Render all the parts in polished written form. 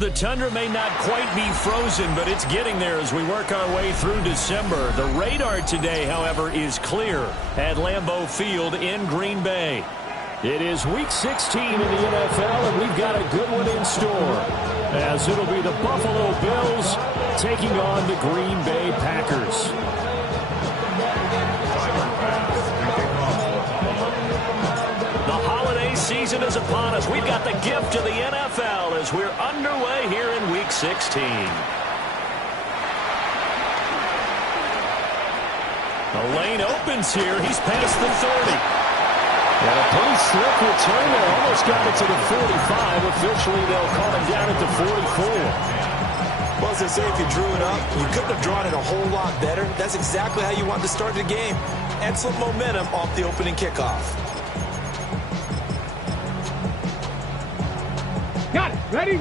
The tundra may not quite be frozen, but it's getting there as we work our way through December. The radar today, however, is clear at Lambeau Field in Green Bay. It is Week 16 in the NFL, and we've got a good one in store, as it'll be the Buffalo Bills taking on the Green Bay Packers. The holiday season is upon us. We've got the gift of the NFL as we're underway here in Week 16. The lane opens here. He's past the 30. And a pretty slick return there. Almost got it to the 45. Officially, they'll call him down at the 44. Well, as they say, if you drew it up, you couldn't have drawn it a whole lot better. That's exactly how you wanted to start the game. Excellent momentum off the opening kickoff. Got it. Ready?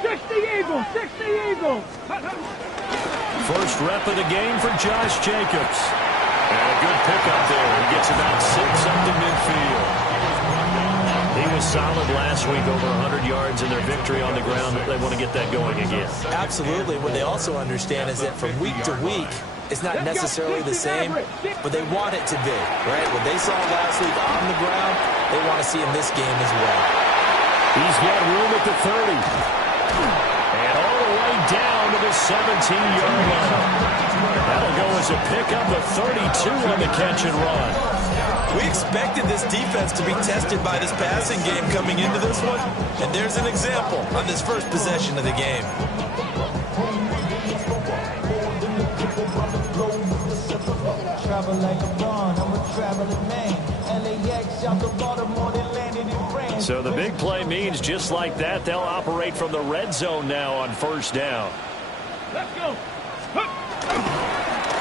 Six the Eagles. 60 Eagles. First rep of the game for Josh Jacobs. And a good pickup there. He gets about 6 up to midfield. He was solid last week, over 100 yards in their victory on the ground. They want to get that going again. Absolutely. What they also understand is that from week to week, it's not necessarily the same, but they want it to be, right? What they saw last week on the ground, they want to see in this game as well. He's got room at the 30. And all the way down to the 17-yard line. That'll go as a pickup of 32 on the catch and run. We expected this defense to be tested by this passing game coming into this one, and there's an example on this first possession of the game. So the big play means just like that, they'll operate from the red zone now on first down. Let's go.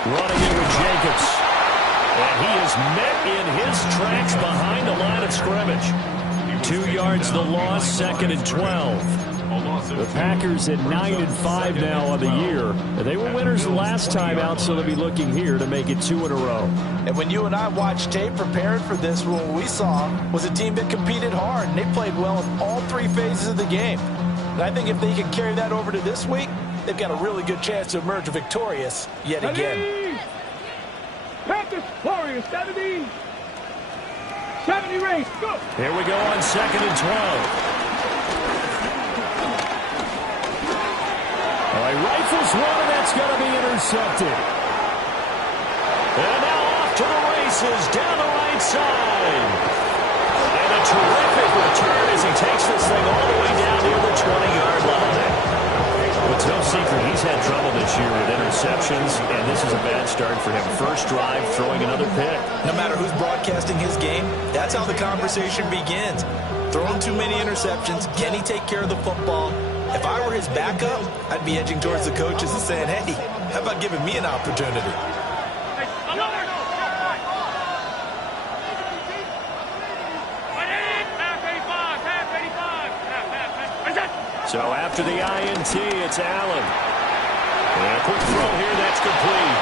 Running in with Jacobs. And he is met in his tracks behind the line of scrimmage. 2 yards the loss, 2nd and 12. The Packers at 9-5 now on the year. They were winners the last time out, so they'll be looking here to make it 2 in a row. And when you and I watched tape preparing for this, what we saw was a team that competed hard, and they played well in all 3 phases of the game. And I think if they can carry that over to this week, they've got a really good chance to emerge victorious yet again. Packers, Warriors, 70 race, go. Here we go on 2nd and 12. All right, rifles one, and that's going to be intercepted. And now off to the races, down the right side. And a terrific return as he takes this thing all the way down near the 20-yard line. It's no secret he's had trouble this year with interceptions, and this is a bad start for him. First drive, throwing another pick. No matter who's broadcasting his game, that's how the conversation begins. Throwing too many interceptions, can he take care of the football? If I were his backup, I'd be edging towards the coaches and saying, hey, how about giving me an opportunity? So after the INT, it's Allen. And a quick throw here, that's complete.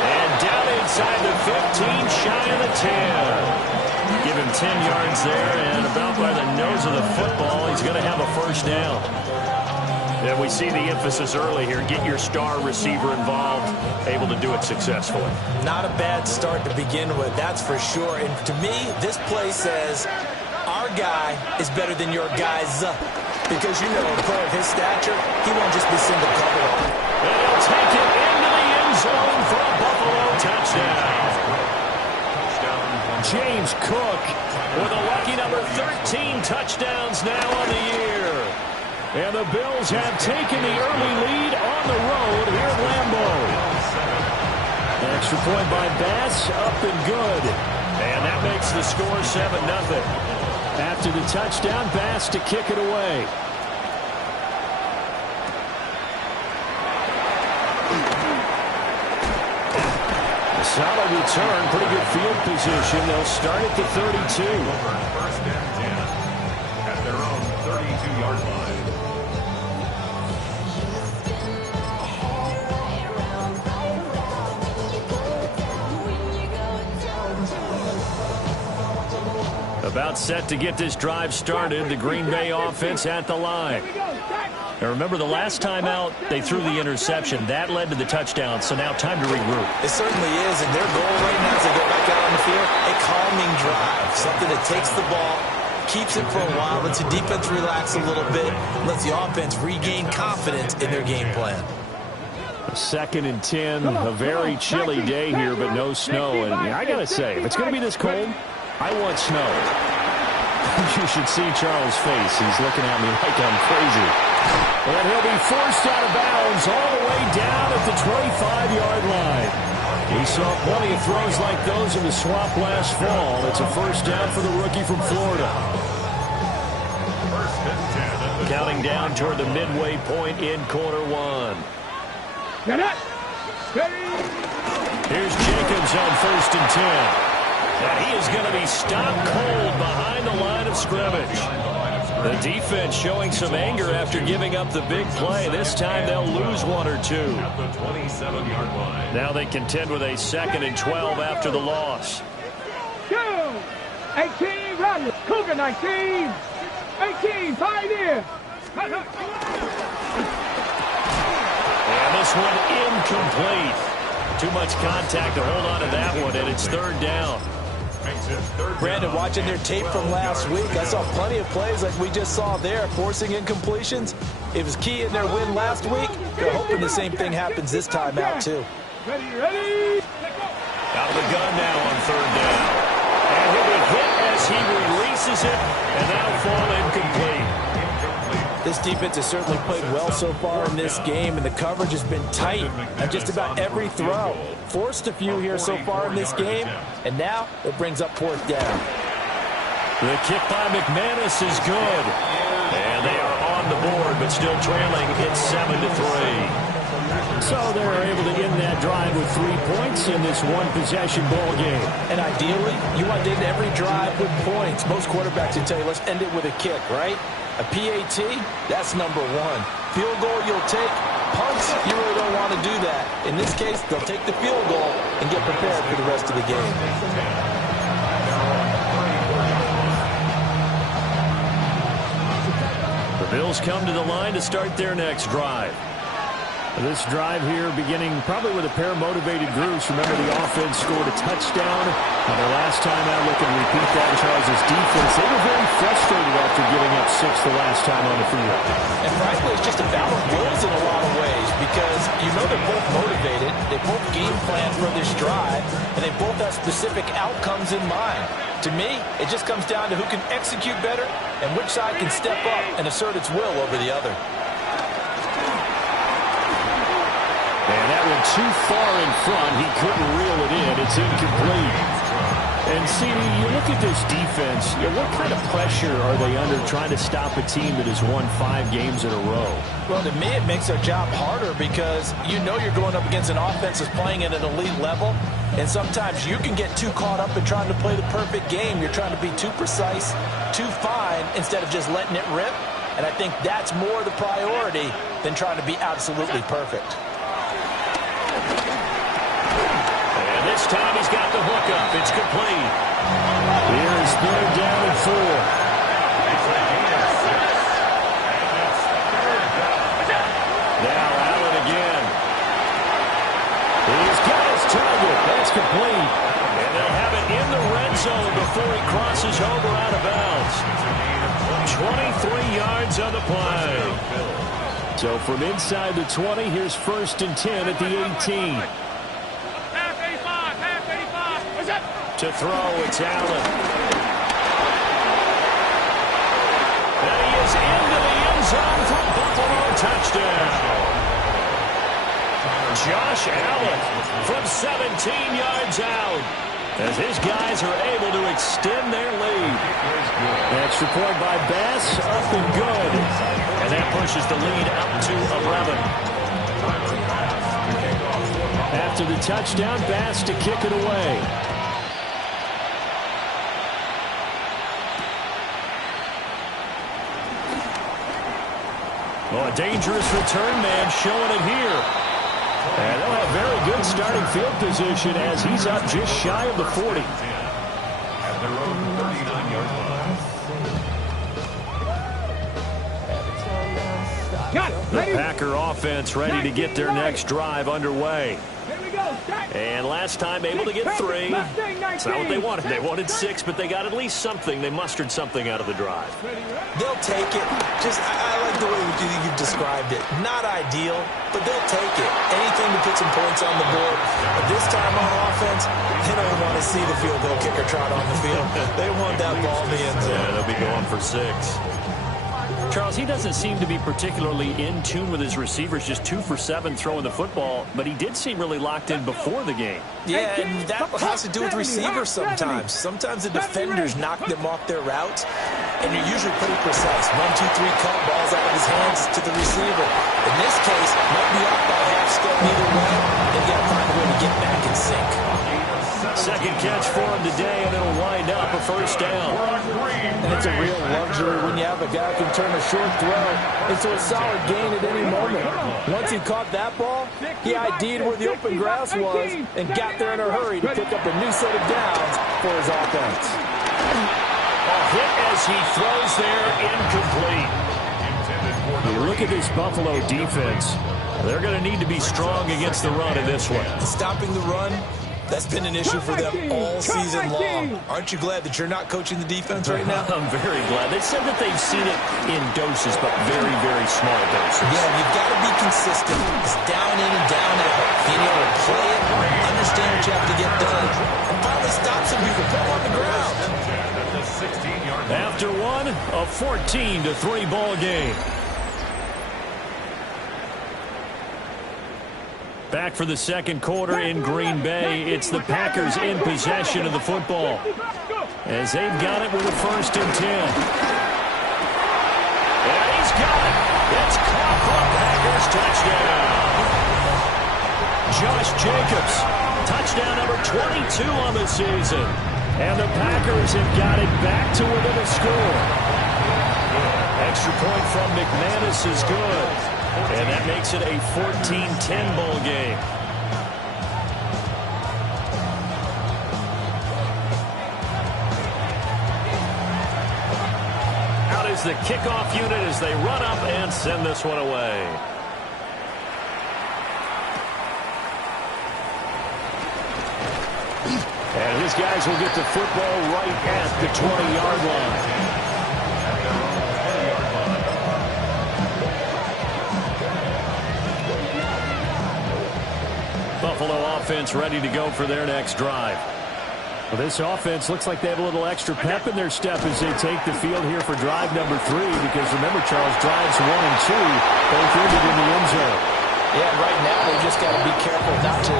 And down inside the 15, shy of the 10. Give him 10 yards there, and about by the nose of the football, he's going to have a first down. And we see the emphasis early here. Get your star receiver involved, able to do it successfully. Not a bad start to begin with, that's for sure. And to me, this play says our guy is better than your guy's. Because, you know, a player of his stature, he won't just be single covered on. And he'll take it into the end zone for a Buffalo touchdown. James Cook with a lucky number 13 touchdowns now on the year. And the Bills have taken the early lead on the road here at Lambeau. Extra point by Bass, up and good. And that makes the score 7-0. After the touchdown, Bass to kick it away. A solid return, pretty good field position. They'll start at the 32. First and 10 at their own 32-yard line. About set to get this drive started. The Green Bay offense at the line. Now remember, the last time out, they threw the interception. That led to the touchdown, so now time to regroup. It certainly is, and their goal right now as they go back out on the field, a calming drive. Something that takes the ball, keeps it for a while, lets the defense relax a little bit, lets the offense regain confidence in their game plan. 2nd and 10, a very chilly day here, but no snow. And I got to say, if it's going to be this cold, I want snow. You should see Charles' face. He's looking at me like I'm crazy. And he'll be forced out of bounds all the way down at the 25-yard line. He saw plenty of throws like those in the swamp last fall. It's a first down for the rookie from Florida. Counting down toward the midway point in quarter one. Here's Jacobs on 1st and 10. And he is going to be stopped cold behind the line of scrimmage. The defense showing some anger after giving up the big play. This time they'll lose 1 or 2. Now they contend with a 2nd and 12 after the loss. 18, Rodgers. Cougar 19. 18, Pioneer. And this one incomplete. Too much contact to hold on to that one, and it's 3rd down. Brandon, watching their tape from last week, I saw plenty of plays like we just saw there, forcing incompletions. It was key in their win last week. They're hoping the same thing happens this time out, too. Ready. Out of the gun now on 3rd down. And he'll be hit as he releases it, and that'll fall incomplete. This defense has certainly played well so far in this game, and the coverage has been tight on just about every throw. Forced a few here so far in this game, and now it brings up 4th down. The kick by McManus is good. And they are on the board, but still trailing. It's 7-3. So they're able to end that drive with 3 points in this one-possession ball game. And ideally, you want to end every drive with points. Most quarterbacks will tell you, let's end it with a kick, right? A PAT, that's number 1. Field goal you'll take. Punts, you really don't want to do that. In this case, they'll take the field goal and get prepared for the rest of the game. The Bills come to the line to start their next drive. This drive here beginning probably with a pair of motivated groups. Remember, the offense scored a touchdown. Now, their last time out, look and repeat that. Charles' defense, they were very frustrated after giving up 6 the last time on the field. And frankly, it's just a battle of wills in a lot of ways because you know they're both motivated. They both game plan for this drive, and they both have specific outcomes in mind. To me, it just comes down to who can execute better and which side can step up and assert its will over the other. And that one too far in front. He couldn't reel it in. It's incomplete. And, see, you look at this defense, what kind of pressure are they under trying to stop a team that has won 5 games in a row? Well, to me, it makes their job harder because you know you're going up against an offense that's playing at an elite level. And sometimes you can get too caught up in trying to play the perfect game. You're trying to be too precise, too fine, instead of just letting it rip. And I think that's more the priority than trying to be absolutely perfect. This time he's got the hookup. It's complete. Here's 3rd down and 4. Now Allen again. He's got his target. That's complete. And they'll have it in the red zone before he crosses over out of bounds. 23 yards on the play. So from inside the 20, here's 1st and 10 at the 18. To throw, it's Allen. And he is into the end zone for Buffalo, touchdown. Josh Allen from 17 yards out as his guys are able to extend their lead. Extra point by Bass, up and good. And that pushes the lead up to 11. After the touchdown, Bass to kick it away. Well, a dangerous return man showing it here. And they'll have very good starting field position as he's up just shy of the 40. At their own 39-yard line. Got it. The Ready? Packer offense ready to get their next drive underway. Here we go. Start. And last time able to get 3. Mustang 19. That's not what they wanted. They wanted 6, but they got at least something. They mustered something out of the drive. They'll take it. I like the way you've described it. Not ideal, but they'll take it. Anything to put some points on the board. But this time on offense, they don't want to see the field goal kicker trot on the field. They want that ball in the end zone. Yeah, they'll be going for 6. Charles, he doesn't seem to be particularly in tune with his receivers, just 2 for 7 throwing the football, but he did seem really locked in before the game. Yeah, and that has to do with receivers sometimes. Sometimes the defenders knock them off their routes, and you're usually pretty precise. 1, 2, 3, cut, balls out of his hands to the receiver. In this case, might be off by half step either way. They've got to find a way to get back in sync. Second catch for him today, and it'll wind up a first down. And it's a real luxury when you have a guy who can turn a short throw into a solid gain at any moment. Once he caught that ball, he ID'd where the open grass was and got there in a hurry to pick up a new set of downs for his offense. A hit as he throws there, incomplete. You look at this Buffalo defense. They're going to need to be strong against the run in this one. Stopping the run, that's been an issue for them all season long. Aren't you glad that you're not coaching the defense right now? I'm very glad. They said that they've seen it in doses, but very, very small doses. Yeah, you've got to be consistent. It's down in and down out. Being able to play it, understand what you have to get done, and finally stop some people, put them on the ground. After one, a 14-3 ball game. Back for the second quarter in Green Bay. It's the Packers in possession of the football as they've got it with a 1st and 10. And he's got it. It's caught for a Packers touchdown. Josh Jacobs, touchdown number 22 on the season. And the Packers have got it back to within a score. Extra point from McManus is good. And that makes it a 14-10 ball game. Out is the kickoff unit as they run up and send this one away. And his guys will get the football right at the 20-yard line. Buffalo offense ready to go for their next drive. Well, this offense looks like they have a little extra pep in their step as they take the field here for drive number 3, because remember, Charles, drives 1 and 2 both ended in the end zone. Yeah, right now they just got to be careful not to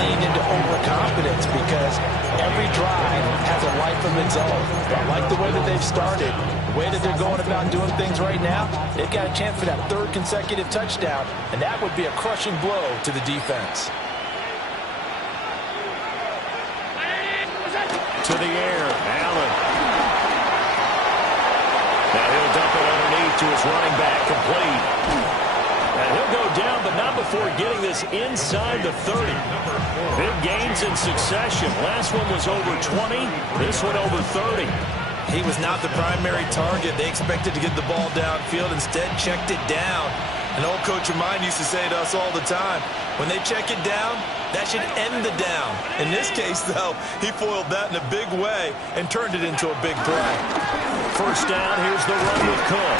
lean into overconfidence, because every drive has a life of its own. I like the way that they've started, the way that they're going about doing things right now. They've got a chance for that 3rd consecutive touchdown, and that would be a crushing blow to the defense. To the air, Allen. Now he'll dump it underneath to his running back, complete. And he'll go down, but not before getting this inside the 30. Big gains in succession. Last one was over 20. This one over 30. He was not the primary target. They expected to get the ball downfield. Instead, checked it down. An old coach of mine used to say to us all the time, when they check it down, that should end the down. In this case, though, he foiled that in a big way and turned it into a big play. First down, here's the run with Cook.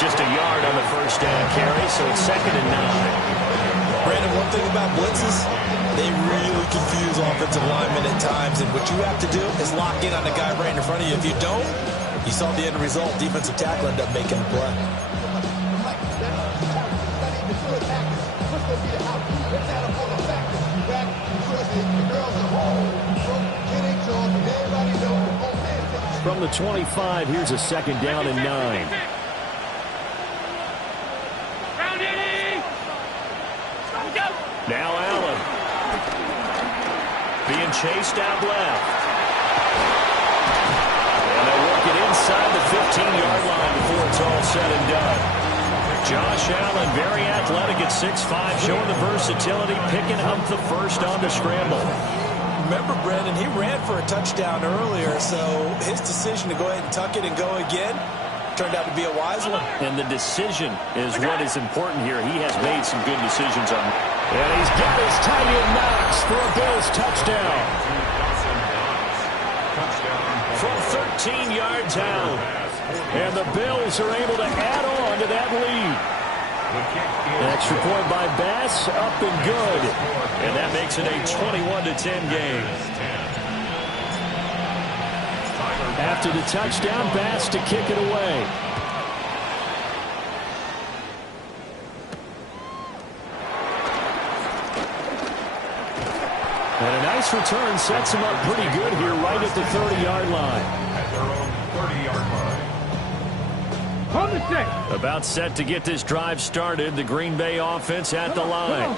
Just a yard on the first down carry, so it's 2nd and 9. Brandon, one thing about blitzes, they really confuse offensive linemen at times, and what you have to do is lock in on the guy right in front of you. If you don't, you saw the end result. Defensive tackle ended up making a play. From the 25, here's a 2nd down and 9. Now Allen. Being chased out left. And they work it inside the 15-yard line before it's all said and done. Josh Allen, very athletic at 6'5", showing the versatility, picking up the first on the scramble. Remember, Brandon, he ran for a touchdown earlier, so his decision to go ahead and tuck it and go again, Turned out to be a wise one. And the decision is what is important here. He has made some good decisions on. And he's got his tight end Knox for a Bills touchdown. From 13 yards out. And the Bills are able to add on to that lead. Extra point by Bass, up and good. And that makes it a 21-10 game. After the touchdown, Bass to kick it away. And a nice return sets him up pretty good here right at the 30-yard line. At their own 30-yard line. On the set. About set to get this drive started. The Green Bay offense at the line.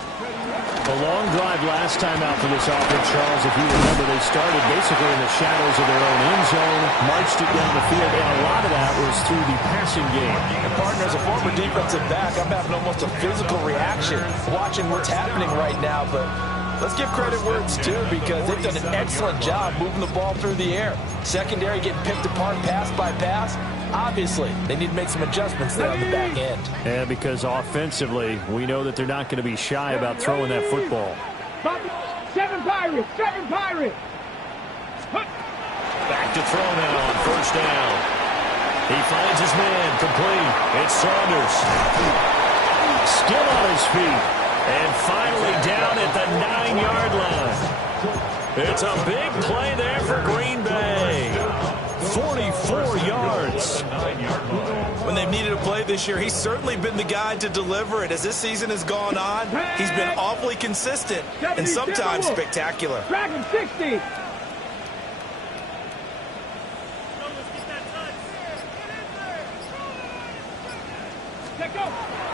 A long drive last time out for this offense, Charles. If you remember, they started basically in the shadows of their own end zone, marched it down the field, and a lot of that was through the passing game. And partner, as a former defensive back, I'm having almost a physical reaction watching what's happening right now. But let's give credit where it's due, because they've done an excellent job moving the ball through the air. Secondary getting picked apart pass by pass. Obviously, they need to make some adjustments there on the back end. And because offensively, we know that they're not going to be shy about throwing that football. 7 Pirates, 7 Pirates. Back to throw now on first down. He finds his man, complete. It's Saunders. Still on his feet. And finally down at the 9-yard line. It's a big play there for Green Bay. 44 yards. When they've needed a play this year, he's certainly been the guy to deliver it. As this season has gone on, he's been awfully consistent and sometimes spectacular. Dragon 60.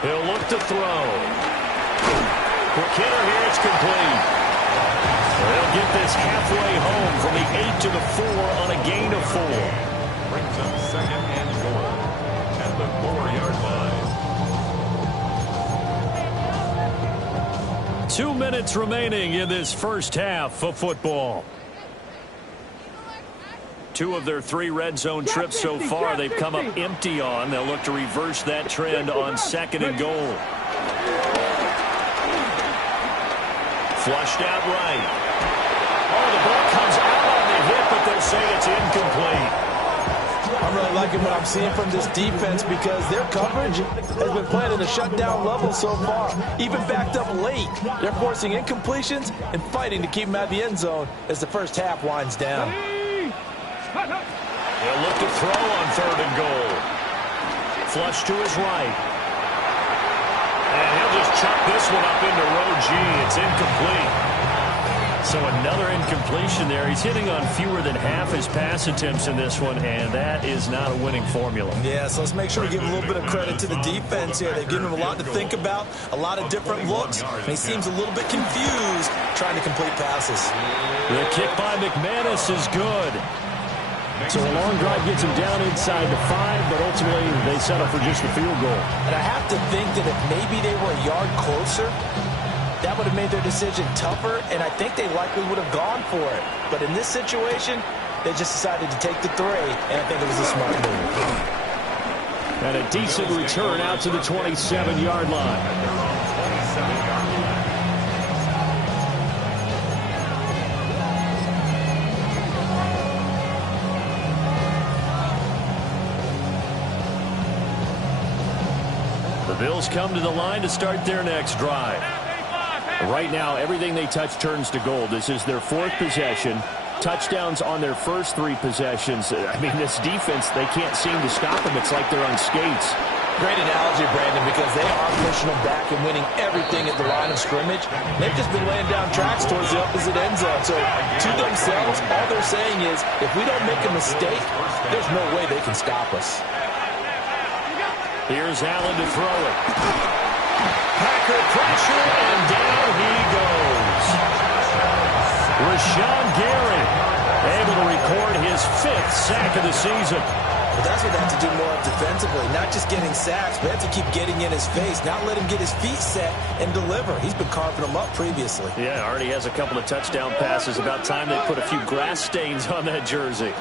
He'll look to throw. Quick hitter here, it's complete. They'll get this halfway home from the 8 to the 4 on a gain of 4. Brings up second and goal at the 4-yard line. 2 minutes remaining in this first half of football. 2 of their 3 red zone trips so far they've come up empty on. They'll look to reverse that trend on second and goal. Flushed out right. Oh, the ball comes out on the hit, but they'll say it's incomplete. I'm really liking what I'm seeing from this defense, because their coverage has been playing at a shutdown level so far. Even backed up late, they're forcing incompletions and fighting to keep them out of the end zone as the first half winds down. He'll look to throw on third and goal. Flush to his right. And he'll just chuck this one up into row G. It's incomplete. So another incompletion there. He's hitting on fewer than half his pass attempts in this one, and that is not a winning formula. Yeah, so let's make sure we give a little bit of credit to the defense here. They've given him a lot to think about, a lot of different looks, and he seems a little bit confused trying to complete passes. The kick by McManus is good. So a long drive gets him down inside the 5, but ultimately they settle for just the field goal. And I have to think that if maybe they were a yard closer, that would have made their decision tougher, and I think they likely would have gone for it. But in this situation, they just decided to take the 3, and I think it was a smart move. And a decent return out to the 27-yard line. The Bills come to the line to start their next drive. Right now, everything they touch turns to gold. This is their 4th possession. Touchdowns on their first 3 possessions. I mean, this defense, they can't seem to stop them. It's like they're on skates. Great analogy, Brandon, because they are pushing them back and winning everything at the line of scrimmage. They've just been laying down tracks towards the opposite end zone. So to themselves, all they're saying is, if we don't make a mistake, there's no way they can stop us. Here's Allen to throw it. Packer pressure, and down he goes. Rashawn Gary able to record his 5th sack of the season. But that's what they have to do more of defensively, not just getting sacks, but they have to keep getting in his face, not let him get his feet set and deliver. He's been carving them up previously. Yeah, already has a couple of touchdown passes. About time they put a few grass stains on that jersey.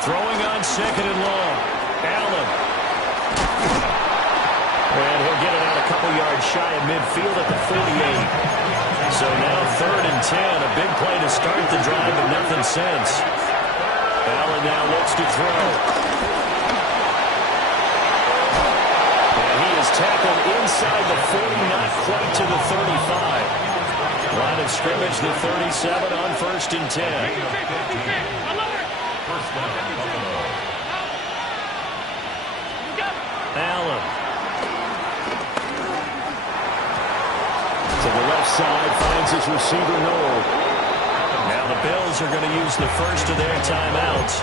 Throwing on second and long. Allen. And he'll get it out a couple yards shy of midfield at the 48. So now 3rd and 10. A big play to start the drive, but nothing since. Allen now looks to throw. And he is tackled inside the 40, not quite to the 35. Line of scrimmage, the 37 on 1st and 10. Allen. To the left side, finds his receiver, Noel. Now the Bills are going to use the first of their timeouts,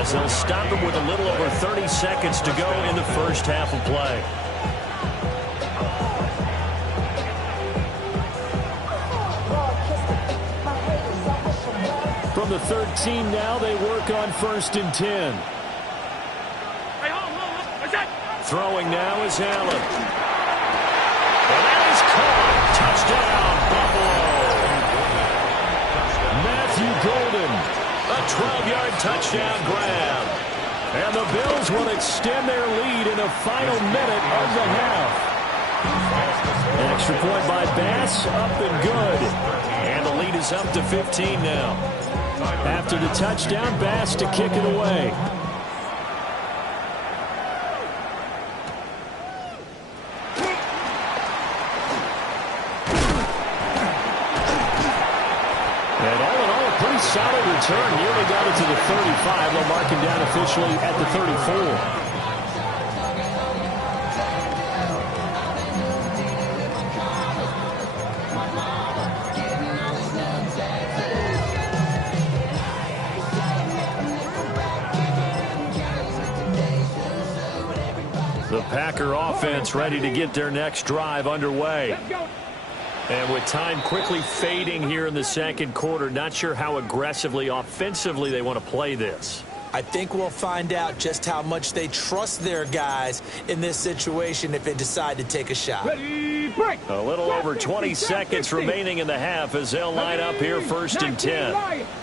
as they'll stop him with a little over 30 seconds to go in the first half of play. From the 13 now, they work on 1st and 10. Throwing now is Allen. And that is caught. Touchdown, Buffalo. Matthew Golden, a 12-yard touchdown grab. And the Bills will extend their lead in the final minute of the half. An extra point by Bass, up and good. And the lead is up to 15 now. After the touchdown, Bass to kick it away. Solid return, nearly got it to the 35. They'll mark him down officially at the 34. The Packer offense ready to get their next drive underway. And with time quickly fading here in the second quarter, not sure how aggressively, offensively they want to play this. I think we'll find out just how much they trust their guys in this situation if they decide to take a shot. Ready, break. A little over 20 seconds remaining in the half as they'll line up here 1st and 10.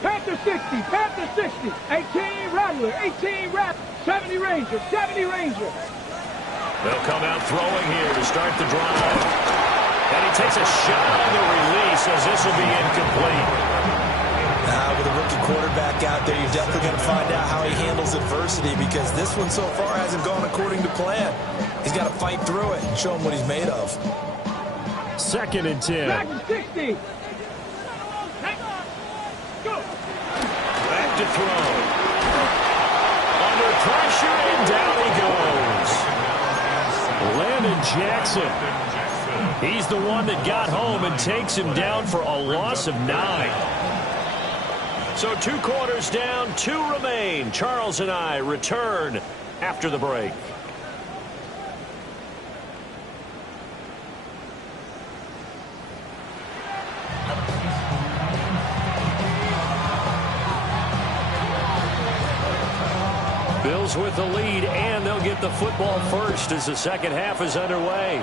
Panther 60, Panther 60, 18 Rattler, 18 Rattler, 70 Ranger, 70 Ranger. They'll come out throwing here to start the drive. And he takes a shot on the release as this will be incomplete. With a rookie quarterback out there, you're definitely going to find out how he handles adversity, because this one so far hasn't gone according to plan. He's got to fight through it and show him what he's made of. 2nd and 10. Back to 60. Go. Back to throw. Under pressure, and down he goes. Landon Jackson. He's the one that got home and takes him down for a loss of 9. So 2 quarters down, 2 remain. Charles and I return after the break. Bills with the lead, and they'll get the football first as the second half is underway.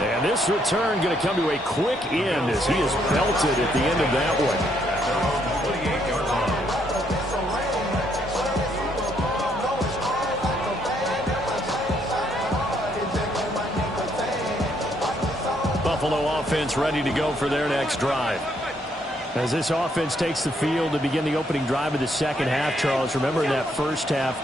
And this return going to come to a quick end as he is belted at the end of that one. Buffalo offense ready to go for their next drive. As this offense takes the field to begin the opening drive of the second half, Charles, remember in that first half,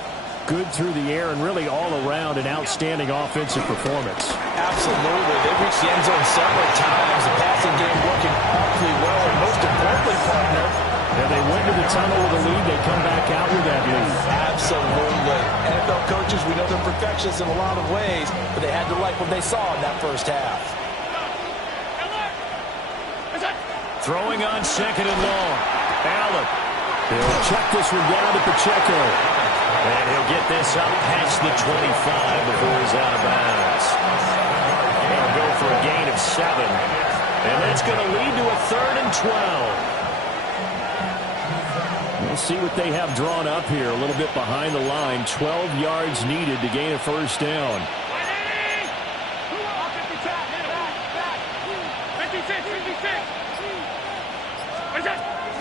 good through the air and really all around an outstanding offensive performance. Absolutely. They reached the end zone several times. The passing game working awfully well. And most importantly, partner, and they went to the tunnel with a lead. They come back out with that lead. Absolutely. NFL coaches, we know they're perfectionists in a lot of ways, but they had to like what they saw in that first half. Throwing on 2nd and long. Allen. He'll check this one down to Pacheco. And he'll get this up past the 25 before he's out of bounds. They'll go for a gain of 7. And that's going to lead to a 3rd and 12. We'll see what they have drawn up here. A little bit behind the line. 12 yards needed to gain a first down. 56.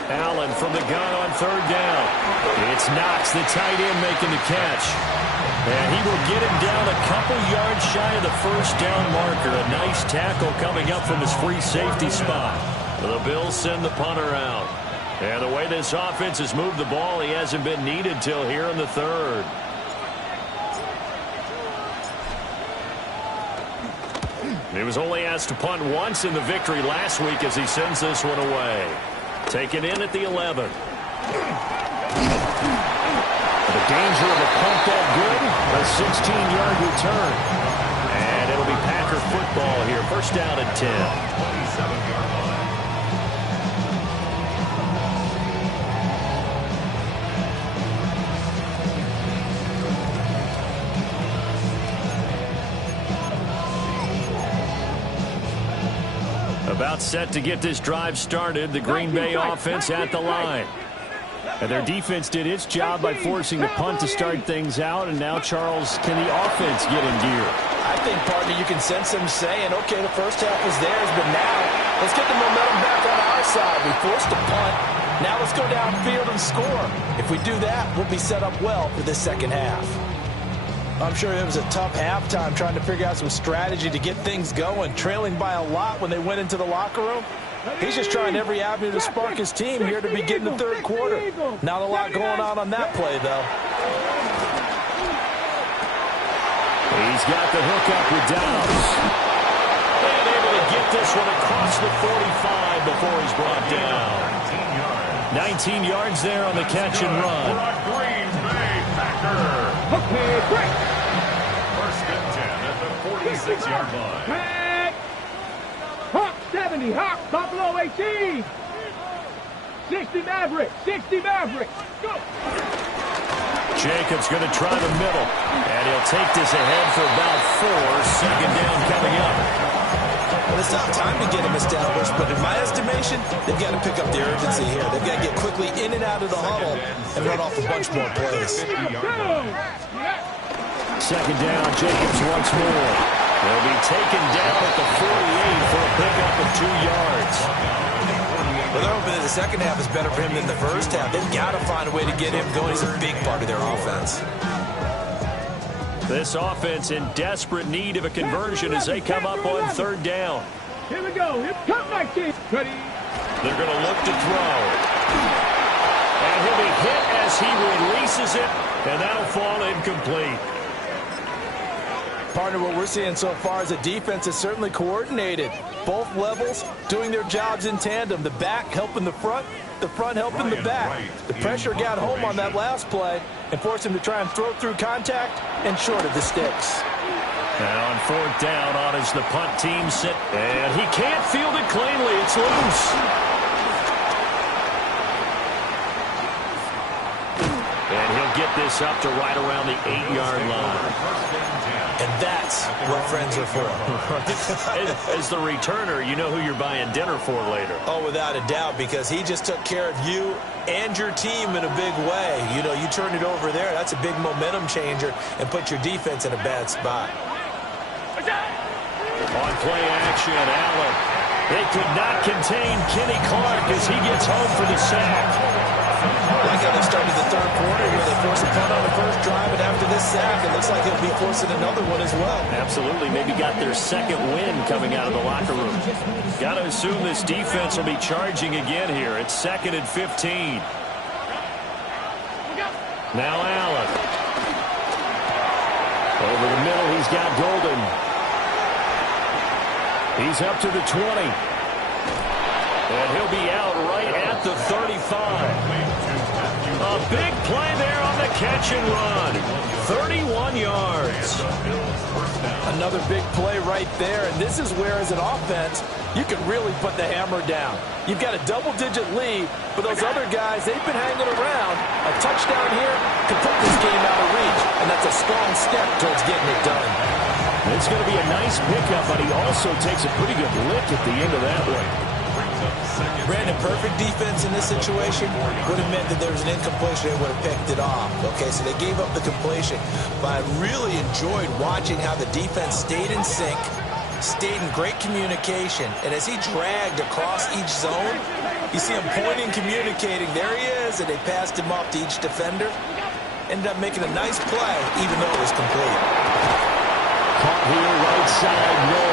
Allen from the gun on third down. It's Knox, the tight end, making the catch. And he will get him down a couple yards shy of the first down marker. A nice tackle coming up from his free safety spot. The Bills send the punter out. And the way this offense has moved the ball, he hasn't been needed till here in the third. He was only asked to punt once in the victory last week as he sends this one away. Taken in at the 11. The danger of a punt that good, a 16-yard return. And it'll be Packer football here. First down at 10. 27-yard line. About set to get this drive started. The Green Bay offense at the line. And their defense did its job by forcing the punt to start things out. And now, Charles, can the offense get in gear? I think, partner, you can sense them saying, okay, the first half was theirs, but now let's get the momentum back on our side. We forced a punt. Now let's go downfield and score. If we do that, we'll be set up well for this second half. I'm sure it was a tough halftime trying to figure out some strategy to get things going, trailing by a lot when they went into the locker room. He's just trying every avenue to spark his team here to begin the third quarter. Not a lot going on that play, though. He's got the hook up with Downs. And able to get this one across the 45 before he's brought down. 19 yards there on the catch and run. Green Bay Packer. Okay, break. First and 10 at the 46-yard line. Back. Hawk 70. Hawk Buffalo 18. 60 Maverick. 60 Maverick. Go. Jacobs going to try the middle. And he'll take this ahead for about 4. Second down coming up. Well, it's not time to get him established, but in my estimation, they've got to pick up the urgency here. They've got to get quickly in and out of the huddle and run off a bunch more plays. Second down, Jacobs once more. He'll be taken down at the 48 for a pickup of 2 yards. Well, they're hoping that the second half is better for him than the first half. They've got to find a way to get him going. He's a big part of their offense. This offense in desperate need of a conversion as they come up on third down. Here we go. Here comes 19. Ready. They're going to look to throw. And he'll be hit as he releases it, and that'll fall incomplete. Partner, what we're seeing so far is the defense is certainly coordinated. Both levels doing their jobs in tandem. The back helping the front helping the back. The pressure got home on that last play and forced him to try and throw through contact and short of the sticks. And on fourth down on is the punt team sit. And he can't field it cleanly. It's loose. And he'll get this up to right around the 8-yard line. And that's what friends are for. As the returner, you know who you're buying dinner for later. Oh, without a doubt, because he just took care of you and your team in a big way. You know, you turn it over there, that's a big momentum changer and put your defense in a bad spot. On play action, Allen. They could not contain Kenny Clark as he gets home for the sack. Like how they started the third quarter here. They forced a punt on the first drive, and after this sack, it looks like he'll be forcing another one as well. Absolutely. Maybe got their second win coming out of the locker room. Got to assume this defense will be charging again here. It's second and 15. Now Allen. Over the middle, he's got Golden. He's up to the 20. And he'll be out right at the 35. A big play there on the catch and run. 31 yards. Another big play right there, and this is where, as an offense, you can really put the hammer down. You've got a double-digit lead, but those other guys, they've been hanging around. A touchdown here could put this game out of reach, and that's a strong step towards getting it done. It's going to be a nice pickup, but he also takes a pretty good lick at the end of that one. Brandon, perfect defense in this situation would have meant that there was an incompletion. They would have picked it off. Okay, so they gave up the completion. But I really enjoyed watching how the defense stayed in sync, stayed in great communication. And as he dragged across each zone, you see him pointing, communicating. There he is, and they passed him off to each defender. Ended up making a nice play, even though it was complete. Caught here, right side, no.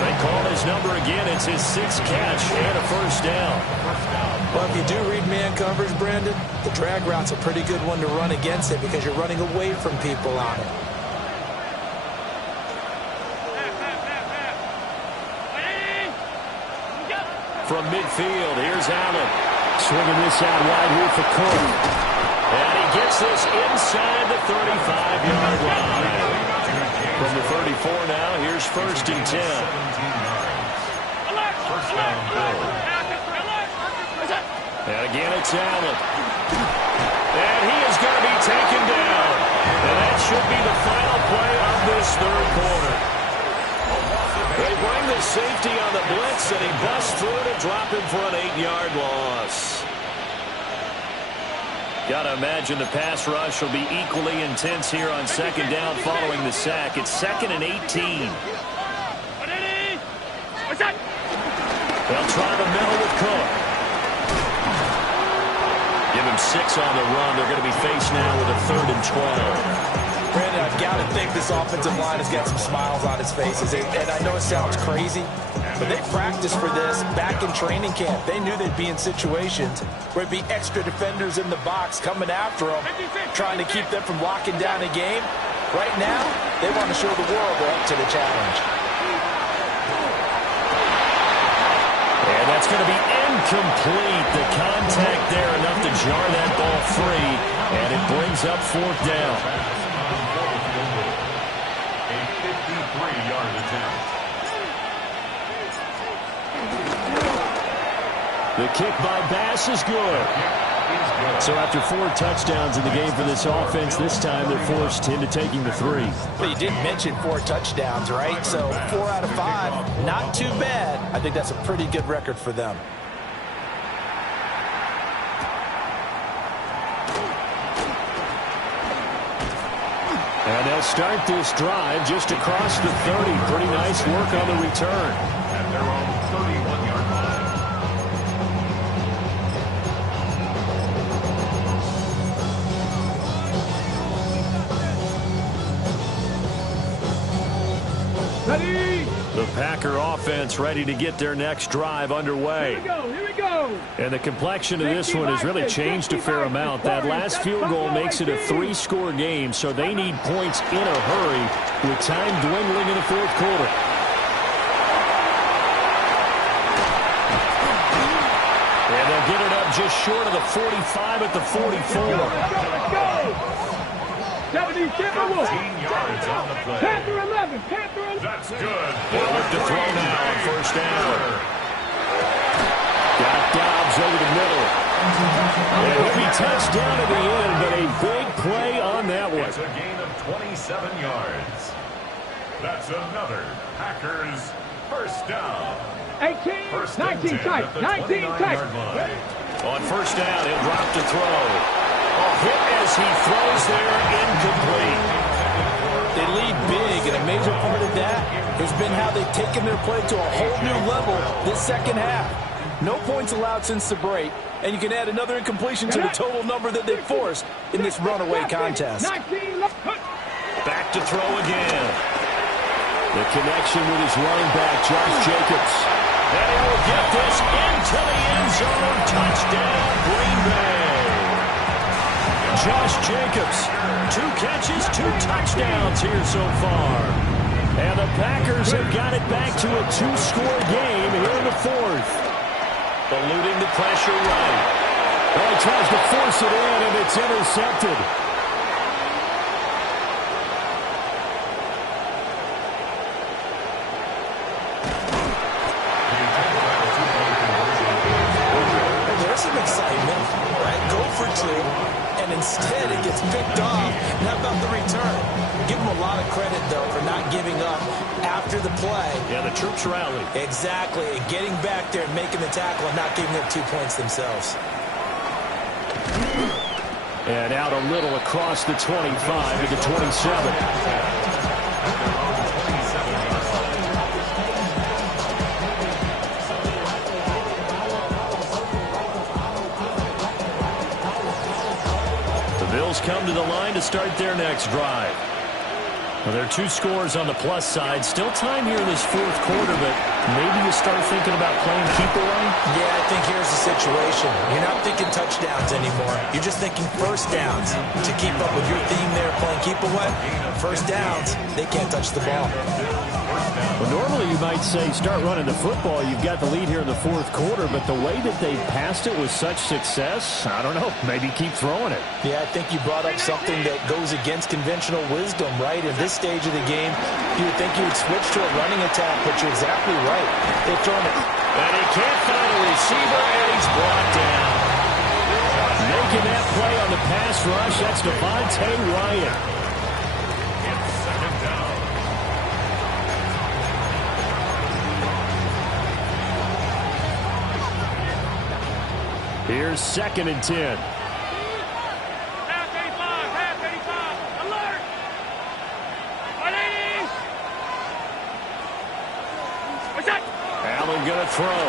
They call his number again. It's his 6th catch and a first down. Well, if you do read man coverage, Brandon, the drag route's a pretty good one to run against it because you're running away from people on it. From midfield, here's Allen. Swinging this out wide here for Cook. And he gets this inside the 35-yard line. From the 34 now, here's 1st and 10. First down, Bill. And again, it's Allen. And he is going to be taken down. And that should be the final play of this 3rd quarter. They bring the safety on the blitz, and he busts through to drop him for an 8-yard loss. Got to imagine the pass rush will be equally intense here on 2nd down following the sack. It's 2nd and 18. They'll try the middle with Cook. Give him 6 on the run. They're going to be faced now with a 3rd and 12. Brandon, I've got to think this offensive line has got some smiles on its faces. And I know it sounds crazy, but they practiced for this back in training camp. They knew they'd be in situations where it'd be extra defenders in the box coming after them, trying to keep them from locking down a game. Right now, they want to show the world they're up to the challenge. And that's going to be incomplete. The contact there enough to jar that ball free, and it brings up 4th down. A 53-yard attempt. The kick by Bass is good. So after 4 touchdowns in the game for this offense, this time they're forced into taking the 3. But you did mention 4 touchdowns, right? So 4 out of 5, not too bad. I think that's a pretty good record for them. And they'll start this drive just across the 30. Pretty nice work on the return. At their own 31-yard line. Ready? The Packer offense ready to get their next drive underway. Here we go. Here we go. And the complexion of this one has really changed a fair amount. That last field goal makes it a 3-score game, so they need points in a hurry with time dwindling in the 4th quarter. And they'll get it up just short of the 45 at the 44. Let's go. 70 Timberwolves. 15 yards on the play. Panther 11. Panther 11. That's good. They'll look to throw now on 1st down. Got Dobbs over the middle. And he'll be touched down at the end, but a big play on that one. It's a gain of 27 yards. That's another Packers first down. 18, First and 19 10 tight, at the 19 tight. 29-yard line. On 1st down, he'll drop to throw. A hit as he throws there, incomplete. They lead big, and a major part of that has been how they've taken their play to a whole new level this 2nd half. No points allowed since the break, and you can add another incompletion to the total number that they've forced in this runaway contest. 19, Back to throw again. The connection with his running back, Josh Jacobs. And he will get this into the end zone. Touchdown, Green Bay. Josh Jacobs, 2 catches, 2 touchdowns here so far. And the Packers have got it back to a 2-score game here in the 4th. Eluding the pressure right. Well, he tries to force it in, and it's intercepted. There's some excitement, right? Go for 2, and instead it gets picked off. How about the return? Give them a lot of credit, though, for not giving up after the play. Yeah, the troops rallied. Exactly. Getting back there and making the tackle and not giving up 2 points themselves. And out a little across the 25 to the 27. Packers come to the line to start their next drive. Well, there are 2 scores on the plus side. Still time here in this fourth quarter, but maybe you start thinking about playing keep away? Yeah, I think here's the situation. You're not thinking touchdowns anymore. You're just thinking first downs. To keep up with your theme there, playing keep away, first downs, they can't touch the ball. Well, normally you might say start running the football. You've got the lead here in the fourth quarter, but the way that they passed it with such success, I don't know, maybe keep throwing it. Yeah, I think you brought up something that goes against conventional wisdom, right? In this stage of the game, you would think you would switch to a running attack, but you're exactly right. They've thrown it. And he can't find a receiver, and he's brought down. Making that play on the pass rush, that's Devontae Wyatt. Here's 2nd and 10. Half 85, alert! What's that? Allen going to throw.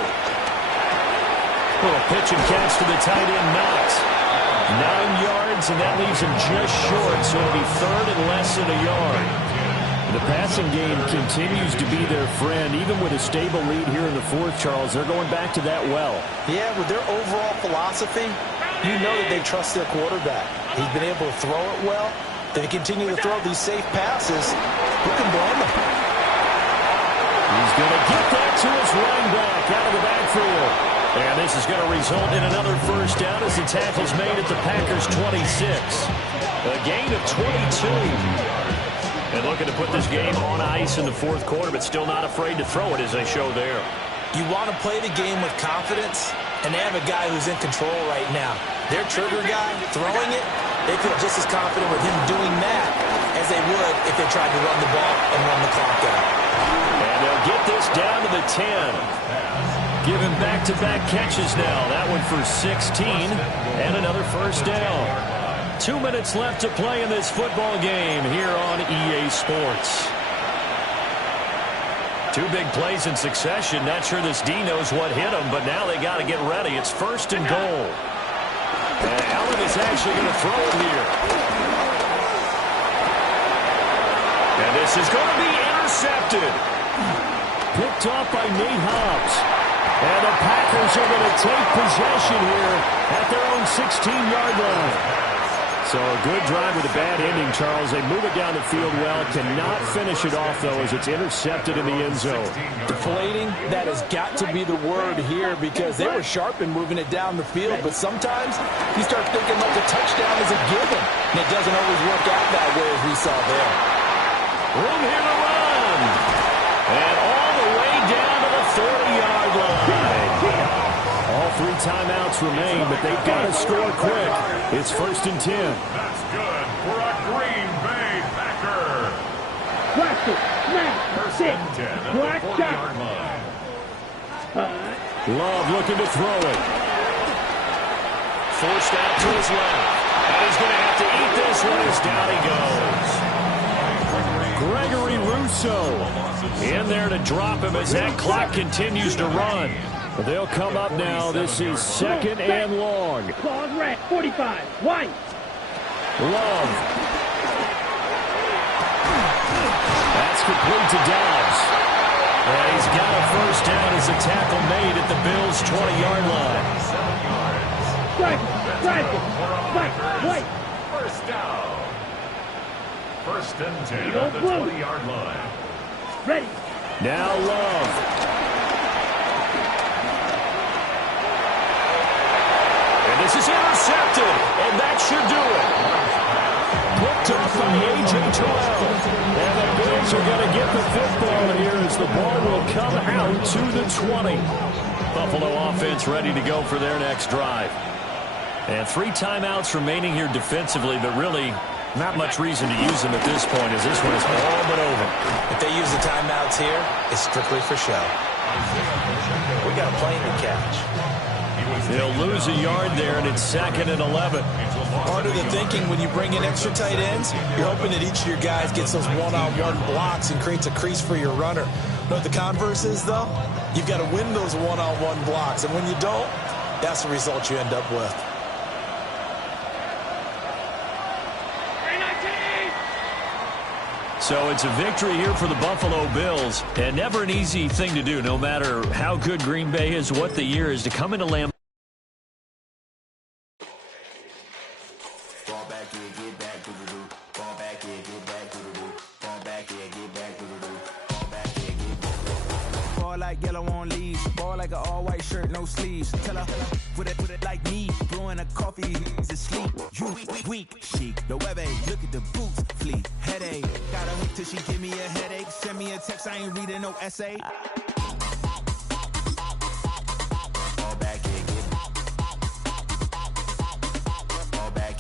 Little pitch and catch to the tight end, Knox. 9 yards, and that leaves him just short, so it'll be 3rd and less than a yard. The passing game continues to be their friend. Even with a stable lead here in the fourth, Charles, they're going back to that well. Yeah, with their overall philosophy, you know that they trust their quarterback. He's been able to throw it well. They continue to throw these safe passes. Who can blame them? He's going to get that to his running back out of the backfield. And this is going to result in another first down as the tackle's made at the Packers' 26. A gain of 22. And looking to put this game on ice in the fourth quarter, but still not afraid to throw it as they show there. You want to play the game with confidence, and they have a guy who's in control right now. Their trigger guy, throwing it, they feel just as confident with him doing that as they would if they tried to run the ball and run the clock out. And they'll get this down to the 10. Give him back-to-back catches now. That one for 16 and another first down. 2 minutes left to play in this football game here on EA Sports. 2 big plays in succession. Not sure this D knows what hit him, but now they got to get ready. It's 1st and goal. And Allen is actually going to throw it here. And this is going to be intercepted. Picked off by Nate Hobbs. And the Packers are going to take possession here at their own 16-yard line. So a good drive with a bad ending, Charles. They move it down the field well. Cannot finish it off, though, as it's intercepted in the end zone. Deflating, that has got to be the word here because they were sharp in moving it down the field. But sometimes you start thinking like a touchdown is a given. And it doesn't always work out that way as we saw there. Room here to run. And all the way down to the 40-yard line. All 3 timeouts remain, but they've got to score quick. It's 1st and 10. That's good for a Green Bay Packer. Plastic, snap, 1st and 10 at the 40-yard line. Love looking to throw it. Forced out to his left. And he's going to have to eat this one as down he goes. Gregory Rousseau in there to drop him as that clock continues to run. But they'll come up now. This is 2nd and long. Claws red, 45, white. Love. That's complete to Dobbs. And he's got a first down as a tackle made at the Bills' 20-yard line. Strike it, white. First down. 1st and 10 at the 20-yard line. Ready. Now Love. This is intercepted, and that should do it. Picked up by A.J. Terrell. And the Bills are going to get the football here as the ball will come out to the 20. Buffalo offense ready to go for their next drive. And 3 timeouts remaining here defensively, but really not much reason to use them at this point as this one is all but over. If they use the timeouts here, it's strictly for show. We got a plane to catch. They'll lose a yard there, and it's 2nd and 11. Part of the thinking when you bring in extra tight ends, you're hoping that each of your guys gets those one-on-one blocks and creates a crease for your runner. But what the converse is, though, you've got to win those one-on-one blocks. And when you don't, that's the result you end up with. So it's a victory here for the Buffalo Bills, and never an easy thing to do, no matter how good Green Bay is, what the year is, to come into Lambeau. Like yellow on leaves, ball like an all-white shirt, no sleeves. Tell her, put it like me, blowing a coffee, he's asleep. You weak, chic, the webby, look at the boots, fleet, headache. Got a hook till she give me a headache. Send me a text, I ain't reading no essay.